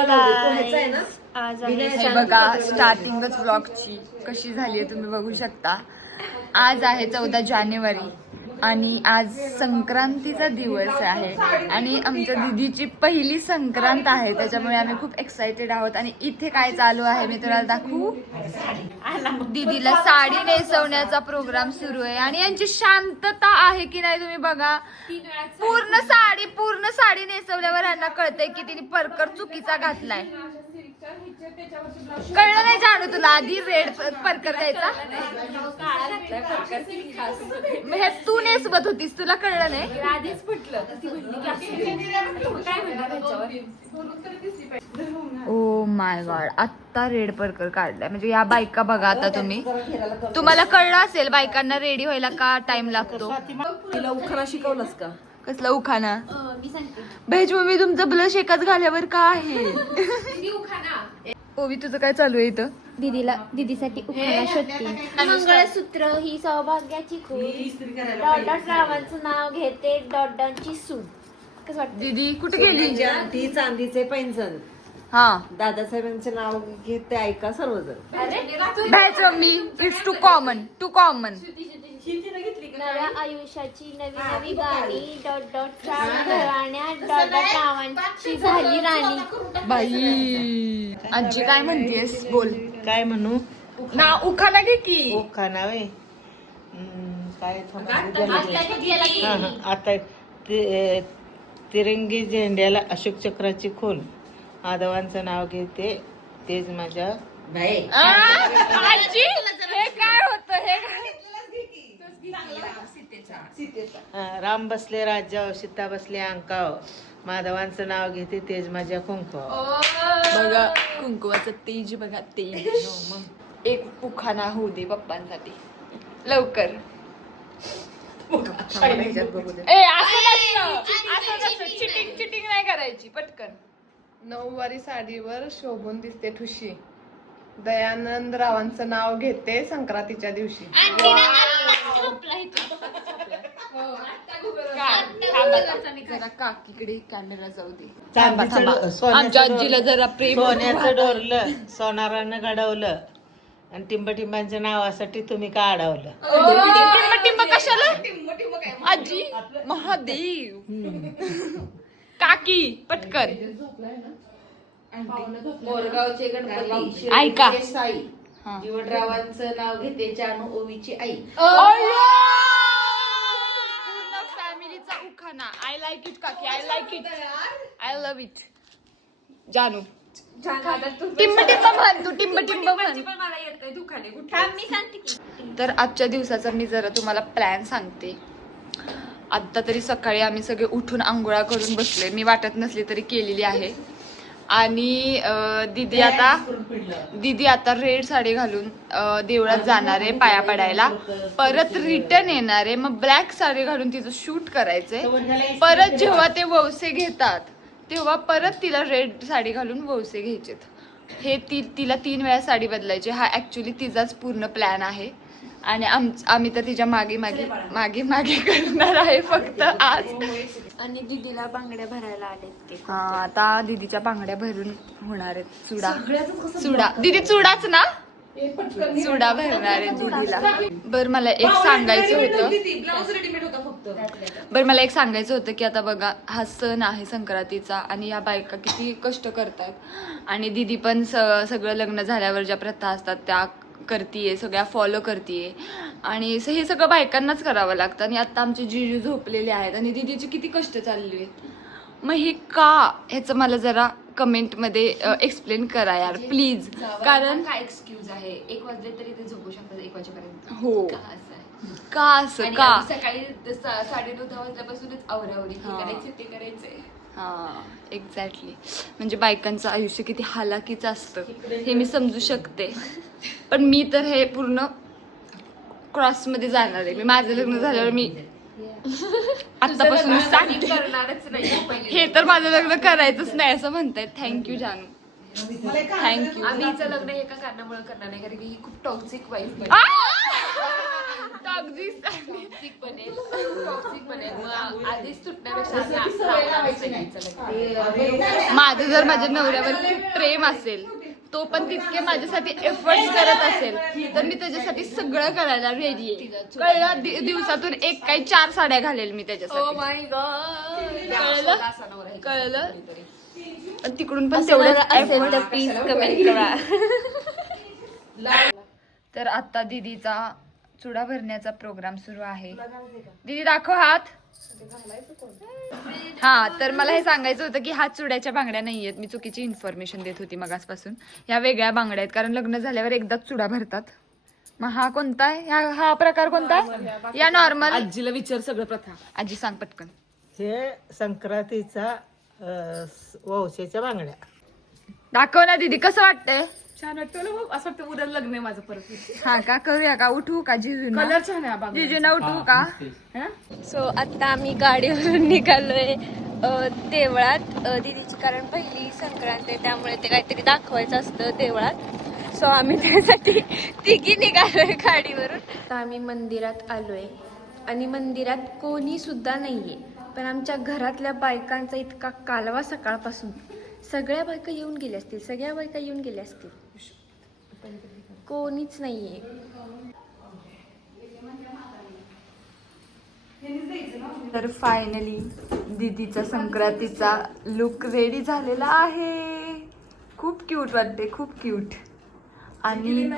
आज आहे बघा स्टार्टिंगच ब्लॉगची कशी झाली आहे तुम्ही बघू शकता. आज आहे 14 जानेवारी आणि आज संक्रांतीचा दिवस आहे आणि आमच्या दीदीची पहिली संक्रांत आहे, त्याच्यामुळे आम्ही खूप एक्साइटेड आहोत. आणि इथे काय चालू आहे मी तुम्हाला दाखवू. दीदीला साडी नेसवण्याचा प्रोग्राम सुरू आहे आणि यांची शांतता आहे की नाही तुम्ही बघा. पूर्ण साडी नेसवल्यावर यांना कळतंय की तिने परकर चुकीचा घातलाय. कळलं नाही जानू तुला आधी रेड परकर द्यायचा. हे तू नेसवत होतीस तुला कळलं नाही. आधीच फुटलं. ओ माय गॉड, आत्ता रेड परकर काढलाय. म्हणजे या बायका बघा आता तुम्हाला कळलं असेल बायकांना रेडी व्हायला का टाइम लागतो. तिला उखाणा शिकवलंस का? कसला उखाणा? मी सांगते भेज मम्मी तुमचं ब्लश एकाच घाल्यावर का आहे. ओवी तुझं काय चालू आहे इथं? दीदीसाठी उखाणा शोधते. मंगळसूत्र ही सौभाग्याची खून, डॉट रावांचं नाव घेते डॉटची सून. कसं वाटतं? दीदी कुठे गेली? ती चांदीचे पैंजण हा दादासाहेबांचे नाव घेते, ऐका सर्वजण. भेज मम्मी इट्स टू कॉमन. नव्या आयुष्याची नवी गाणी, डॉट घराण्या डॉट रावांची झाली राणी. बाई आजी काय म्हणतेस बोल. काय म्हणू? ना उखाणा घे की. उखाणा वे काय आता तिरंगी झेंड्याला अशोक चक्राची खून, माधवांचं नाव घेते तेच माझ्या आजी हे काय होतं हे राम बसले राज्याव सीता बसले अंकाव, माधवांचं नाव घेते तेज माझ्या कुंकवाव. बघा कुंकुवाचं तेज बघा तेज. एक उखाणा होऊ दे पप्पांसाठी लवकर. चिटिंग नाही करायची पटकन. नऊवारी साडीवर शोभून दिसते ठुशी, दयानंद रावांचं नाव घेते संक्रांतीच्या दिवशी. जरा काकीकडे कॅमेरा जाऊ दे. चांदीचं आमच्या आजीला जरा प्रेम. सोन्याचं डोरलं सोनारानं घडवलं आणि टिंबटिंबांच्या नावासाठी तुम्ही का अडवलं. टिंब कशाला आजी महादेव. काकी पटकन मोरगावचे गणपती ऐका. साई, जीवनरावांचं नाव घेते जानू ओवीची आई. पूर्ण फॅमिलीचा उखाणा. आय लाईक इट काकी, I like it, I love it. जानू टिंब म्हण तू, टिंब म्हण. मी सांगते की तर आजच्या दिवसाचा मी जरा तुम्हाला प्लॅन सांगते. आत्ता तरी सकाळी आम्ही सगळे उठून आंघोळा करून बसले. मी वाटत नसली तरी केलेली आहे. आणि दीदी आता रेड साडी घालून देवळात जाणार आहे पाया पडायला. परत रिटर्न येणार आहे. मग ब्लॅक साडी घालून तिचं शूट करायचंय. परत जेव्हा ते वौसे घेतात तेव्हा परत तिला रेड साडी घालून वौसे घ्यायचेत. हे तिला 3 वेळा साडी बदलायची. हा ऍक्च्युली तिचाच पूर्ण प्लॅन आहे आणि आम्ही तर तिच्या मागे करणार आहे फक्त आज. आणि दीदीला बांगड्या भरायला आले ते. हा आता दीदीच्या बांगड्या भरून होणार आहेत. चुडा दीदी चुडाच ना. चुडा भरणार आहे दीदीला. बरं मला एक सांगायचं होतं की आता बघा हा सण आहे संक्रांतीचा आणि या बायका किती कष्ट करतात. आणि दीदी पण सगळं लग्न झाल्यावर ज्या प्रथा असतात त्या करतीये, सगळ्या फॉलो करतीये. आणि हे सगळं बायकांनाच करावं लागतं. आणि आता आमचे जीजू झोपलेले आहेत आणि दीदीचे किती कष्ट चालले आहेत. मग हे का ह्याचं मला जरा कमेंट मध्ये एक्सप्लेन करा यार प्लीज. कारण काय एक्सक्यूज आहे, 1 वाजले तरी ते झोपू शकतात 1 वाजेपर्यंत. हो का असं का सकाळी 9:30-10 वाजल्यापासूनच आवरावरी करायचे ते करायचे. हा एक्झॅक्टली. म्हणजे बायकांचं आयुष्य किती हालाकीचं असतं हे मी समजू शकते. पण मी तर हे पूर्ण क्रॉस मध्ये जाणार आहे. मी माझं लग्न झाल्यावर मी आतापासून सांगते करणारच नाही. हे तर माझं लग्न करायचंच नाही असं म्हणतायत. थँक्यू जानू, थँक्यू. आम्ही हिचं लग्न एका कारणामुळे करणार नाही कारण की ही खूप टॉक्सिक वाईफ. माझं जर माझ्या नवऱ्यावर खूप प्रेम असेल, तो पण तितके माझ्यासाठी एफर्ट्स करत असेल, तर मी त्याच्यासाठी सगळं करायला रेडी आहे. कळलं? दिवसातून एक काही 4 साड्या घालेल मी त्याच्यासाठी. कळलं? तिकडून पण तेवढं असेल तर प्लीज कमेंट करा. तर आता दीदीचा चुडा भरण्याचा प्रोग्राम सुरू आहे. दीदी दाखव हात. हा, तर मला हे सांगायचं होतं की हा चुड्याच्या बांगड्या नाहीयेत. मी चुकीची इन्फॉर्मेशन देत होती मगासपासून. ह्या वेगळ्या बांगड्या आहेत, कारण लग्न झाल्यावर एकदाच चुडा भरतात. मग हा कोणता आहे? हा प्रकार कोणता आहे? या नॉर्मल. आजीला विचार सगळं प्रथा. आजी सांग पटकन. हे संक्रांतीचा वौसेच्या बांगड्या. दाखव ना दीदी, कसं वाटतंय? छान वाटतं ना. असं वाटतं उद्या लग्न आहे माझं परत. हा का, करूया का? उठवू का जिजूना? कलर छान आहे बाबा. जिजूना उठवू का? सो आता आम्ही गाडीवरून निघालोय देवळात दीदीची, कारण पहिली संक्रांत आहे त्यामुळे ते काहीतरी दाखवायचं असतं देवळात. सो आम्ही त्यासाठी तिघी निघालोय गाडीवरून. आता आम्ही मंदिरात आलोय आणि मंदिरात कोणी सुद्धा नाहीये, पण आमच्या घरातल्या बायकांचा इतका कालवा सकाळपासून. सगळ्या बायका येऊन गेल्या असतील, कोणीच नाहीये. तर फायनली दीदीचा संक्रांतीचा लुक रेडी झालेला आहे. खूप क्यूट वाटते, खूप क्यूट. आणि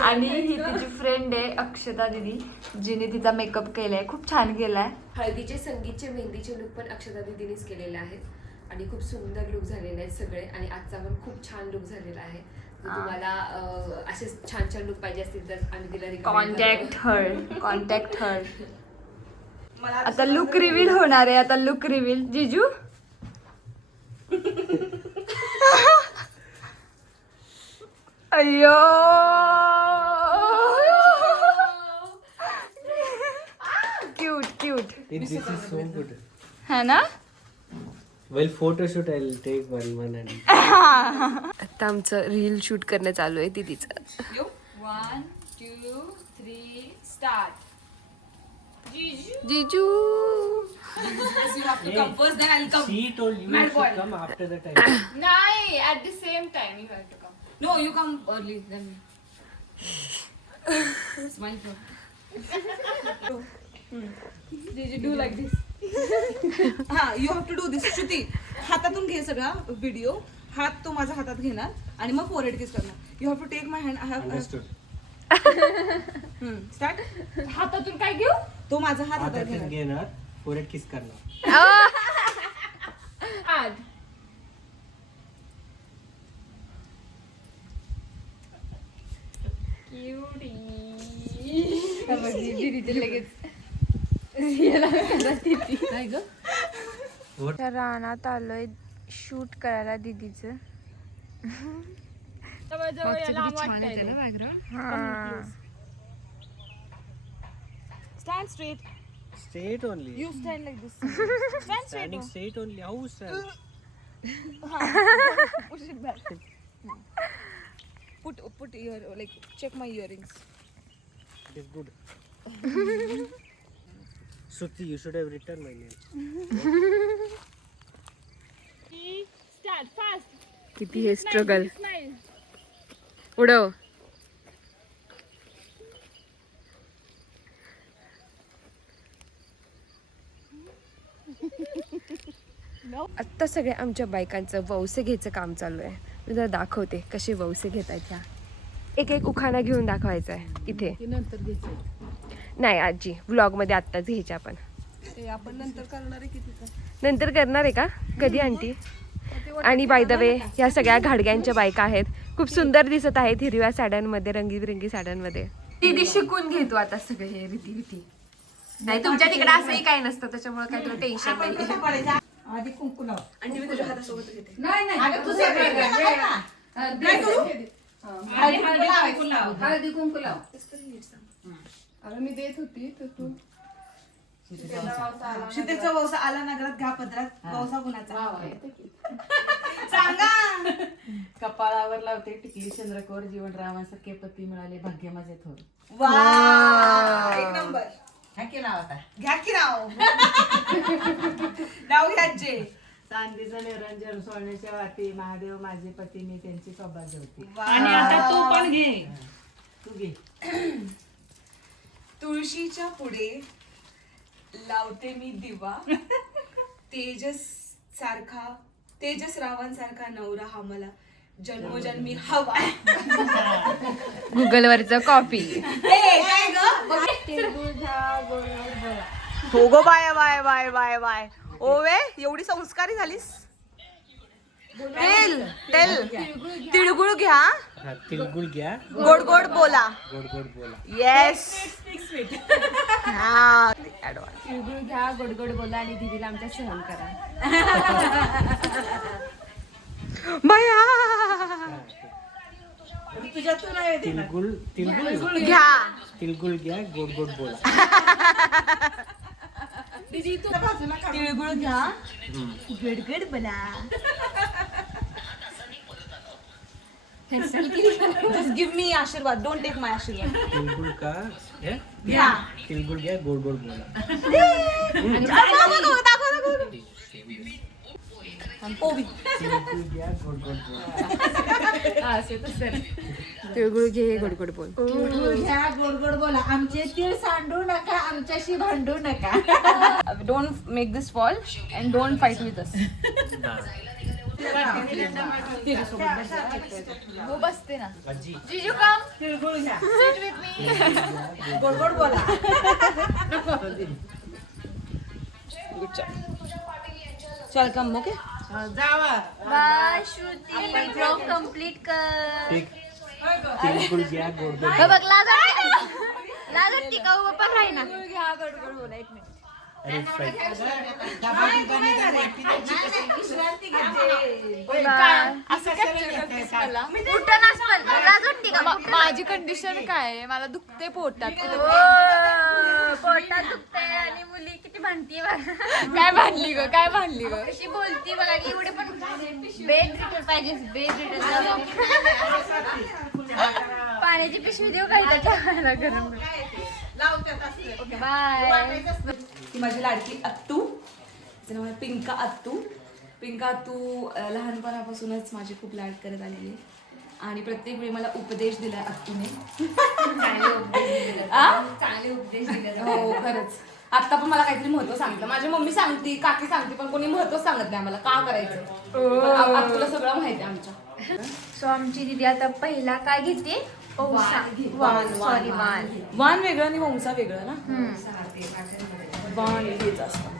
आणि ही तिची फ्रेंड आहे अक्षता दीदी, जिने तिचा मेकअप केलाय, खूप छान केलाय. हळदीचे, संगीतचे, मेहंदीचे लुक पण अक्षता दीदीनेच केलेले आहेत आणि खूप सुंदर लुक झालेले आहेत सगळे. आणि आजचा पण खूप छान लुक झालेला आहे. जर तुम्हाला असे छान छान लुक पाहिजे असतील तर आम्ही तिला recommend करतो. कॉन्टॅक्ट हर. आता लुक रिव्हील होणार आहे. आता लुक रिव्हील. जिजू अय्यो, cute cute. This is so good. है ना? While photo shoot, I'll take one and. आता आमचं रील शूट करणं चालू आहे दीदीचं. 1, 2, 3 स्टार्ट. जीजू She told you should come after the time. नाही, at the same time you have to come. No, you come early then. Smile for. Did you do like this? हा, you have to do this. Shruti, हातातून घे सगळा video. हात तो माझ्या हातात घेणार आणि मग फोरहेड किस करणार. You have to take my hand. I have Understood. Start. हातातून काय घेऊ? तो माझा हात हातात हातातून घेणार. घेणार, forehead kiss करणार. त्या रानात आलोय शूट करायला दीदीचं. Stand straight. Straight only. You stand like this. Stand straight. Standing straight only. How stand? Push it back. Put ear, like check my earrings. It is good. Shruti, you should have written my name. किती हे struggle. उडव. आत्ता सगळ्या आमच्या बायकांचं वौसे घ्यायचं काम चालू आहे. मी जरा दाखवते कसे वौसे घेतायत ह्या. एक एक उखाणा घेऊन दाखवायचा आहे इथे. नंतर घ्यायचं. नाही आजी, व्लॉग मध्ये आत्ताच घ्यायचे आपण. आपण नंतर करणार आहे किती. नंतर करणार आहे का? कधी आंटी? आणि बाय द वे ह्या सगळ्या घाडग्यांच्या बायका आहेत. खूप सुंदर दिसत आहेत हिरव्या साड्यांमध्ये, रंगीबिरंगी साड्यांमध्ये. दीदी शिकून घेतो आता सगळे हे रीती. नाही, तुमच्या तिकडे असंही काही नसतं, त्याच्यामुळे काही तुला टेन्शन नाही. आधी कुंकू लाव. आणि मी तुझ्या हातासोबत घेते. हळदी कुंकू लाव. अरे मी देत होती तर तू. शीतेचा वौसा आला नगरात घ्या पदरात. वौसा कुणाचा सांगा. कपाळावर लावते टिकली चंद्रकोर जीवनरावांसारखे पती मिळाले भाग्य माझे थोर. वा एक नंबर. हा की नाव आता घ्या की नाव. नाव घ्या जे. चांदीचं निरंजन सोन्याच्या वाती महादेव माझे पती मी त्यांची सौभाग्य होती. आणि आता तू पण घे. तू घे. तुळशीच्या पुढे लावते मी दिवा. तेजस रावांसारखा नवरा हा मला जन्मोजन्मी हवा. गुगलवरचं कॉपी. काय हो गो bye bye bye bye bye. ओवे एवढी संस्कारी झालीस. तेल तिळगुळ घ्या. तिळगुळ घ्या. गोड गोड बोला. गोड गोड बोला. येस. हा तिळगुळ घ्या, गोडगोड बोला आणि दीदीला आमच्या सहन करा. बया तिळगुळ तिळगुळ घ्या. तिळगुळ घ्या. गोड गोड बोला. तिळगुळ घ्या. गडगड बना. Just give me आशीर्वाद. Don't take my आशीर्वाद. तिळगुळ का घ्या. तिळगुळ घ्या. गोड गोड बोला. ओवी. तिळगुळ घ्या. गोड गोड बोला. तिळगुळ घे गोडगोड बोल. घ्या गोड गोड बोला. आमचे तीळ सांडू नका, आमच्याशी भांडू नका. Don't make this fall and don't fight with us. हो बसते ना. जीजू कम. तिळगुळ घ्या. Sit with me. गोड गोड बोला. चल come. Okay. Bye Shruti. Blog complete कर. ठीक. तिळगुळ घ्या. गोड गोड हे बघ लागत टिकाऊ पण राही ना. अरे फ्राईड. माझी कंडिशन काय आहे? मला दुखते पोटात. पोटात दुखतंय आणि मुली किती भांडतीये बघा. काय भांडली ग? काय भांडली ग? कशी बोलती बघा की एवढे पण बेड रिटर्न पाहिजे. बेड रिटर्न पाण्याची पिशवी देऊ का इथं ठेवायला गरम. Okay bye. ती माझी लाडकी अत्तू. तिचं नाव आहे पिंका अत्तू. पिंका अत्तू लहानपणापासूनच माझी खूप लाड करत आलेली आहे आणि प्रत्येक वेळी मला उपदेश दिलाय अत्तूने. चांगले उपदेश दिले. हो खरंच. आता पण मला काहीतरी महत्व सांगितलं. माझी मम्मी सांगते, काकी सांगते, पण कोणी महत्व सांगत नाही आम्हाला का करायचं. पण तुला सगळं माहिती आहे आमच्या. सो आमची दीदी आता पहिला काय घेते? सॉरी वान. वाण वेगळं आणि वंसा वेगळं ना. वाण हेच असतं.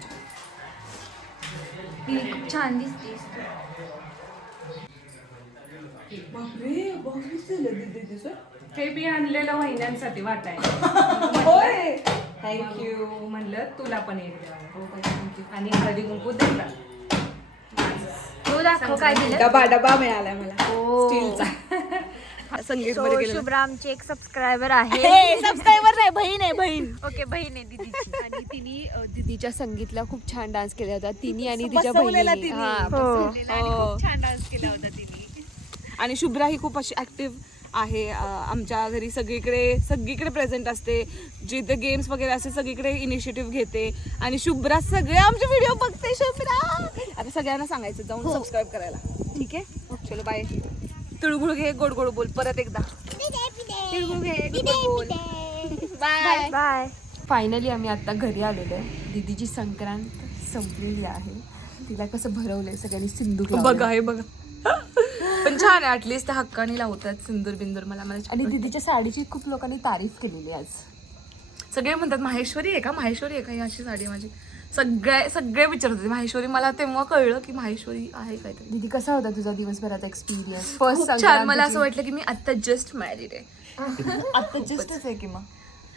दीदी खूप छान दिसते. बापरे बापरे. ते मी आणलेलं महिन्यांसाठी वाटायला. होय. थँक्यू. म्हणलं तुला पण एक द्यावं. आणि हळदी कुंकू देतात. तू दाखव काय दिलं. डबा मिळालाय मला स्टीलचा. संगीत मध्ये गेलं. शुभ्रा आमची एक सबस्क्रायबर आहे. सबस्क्रायबर नाही, बहीण आहे, बहीण. ओके बहीण आहे दीदीची. आणि तिने दीदीच्या संगीतला खूप छान डान्स केला होता. तिने आणि तिच्या बसवलेला बहिणीने. तिने. हा, हो. छान डान्स केला होता तिने. आणि शुभ्रा ही खूप अशी ऍक्टिव्ह आहे. आमच्या घरी सगळीकडे प्रेझेंट असते. जिथे गेम्स वगैरे असते सगळीकडे इनिशिएटिव्ह घेते. आणि शुभ्रा सगळे आमचे व्हिडिओ बघते. शुभ्रा आता सगळ्यांना सांगायचं जाऊन सबस्क्राईब करायला. ठीक आहे. चलो बाय. तिळगुळ घे. गोड गोड बोल. परत एकदा तिळगुळ घे. गोड बोल. Bye bye. फायनली आम्ही आता घरी आलेलो आहे. दीदीची संक्रांत संपलेली आहे. तिला कसं भरवलंय सगळ्यांनी सिंदूर बघा हे बघा. पण छान आहे. ऍटलीस्ट त्या हक्काने लावतात सिंदूर बिंदूर. मला आणि दीदीच्या साडीची खूप लोकांनी तारीफ केलेली आज. सगळे म्हणतात माहेश्वरी आहे का ही अशी साडी माझी. सगळे विचारत होते माहेश्वरी. मला तेव्हा कळलं की माहेश्वरी आहे काहीतरी. दीदी कसा होता तुझा दिवसभराचा एक्सपिरियन्स? खूप छान. मला असं वाटलं की मी आता जस्ट मॅरिड आहे. आता जस्टच आहे की मग.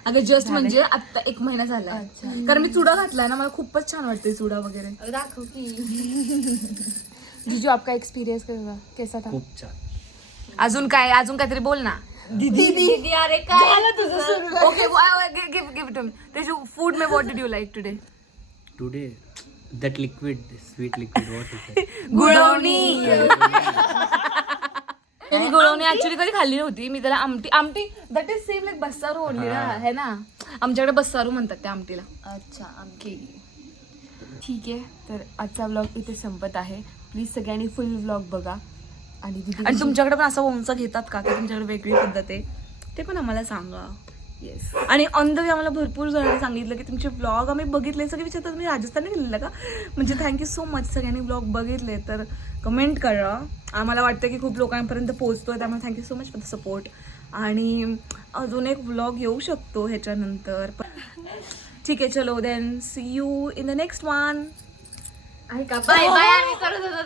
अगं जस्ट म्हणजे आता 1 महिना झाला. कारण मी चुडा घातलाय ना. मला खूपच छान वाटते चुडा वगैरे. दाखव की. जीजू आपका एक्सपीरियंस कैसा था? खूप छान. अजून काहीतरी बोल ना. दीदी अरे काय ओके गिव इट मी. त्याची फूड में what did you like today? Today, that liquid, sweet liquid, what is that? गुळवणी. त्याने गुळवणी ऍक्च्युली कधी खाल्ली नव्हती मी. त्याला आमटी that is same like bassaru only ना, है ना. आमच्याकडे बस्सारू म्हणतात त्या आमटीला. अच्छा आमची ठीक आहे. तर आजचा व्लॉग इथे संपत आहे. प्लीज सगळ्यांनी फुल व्लॉग बघा. आणि आणि तुमच्याकडे पण असं वंश घेतात का, की तुमच्याकडे वेगळी पद्धत आहे ते पण आम्हाला सांगा. येस. आणि ऑन द वे आम्हाला भरपूर जणांनी सांगितलं की तुमचे व्लॉग आम्ही बघितले. सगळे विचारतात तुम्ही राजस्थानला गेलेला का, म्हणजे थँक्यू सो मच. सगळ्यांनी व्लॉग बघितले तर कमेंट करा. आम्हाला वाटतं की खूप लोकांपर्यंत पोहोचतोय, त्यामुळे thank you so much for the support. आणि अजून एक व्लॉग येऊ शकतो ह्याच्यानंतर. ठीक आहे, चलो then see you in the next one. आहे का बाय बाय. आम्ही करत होतो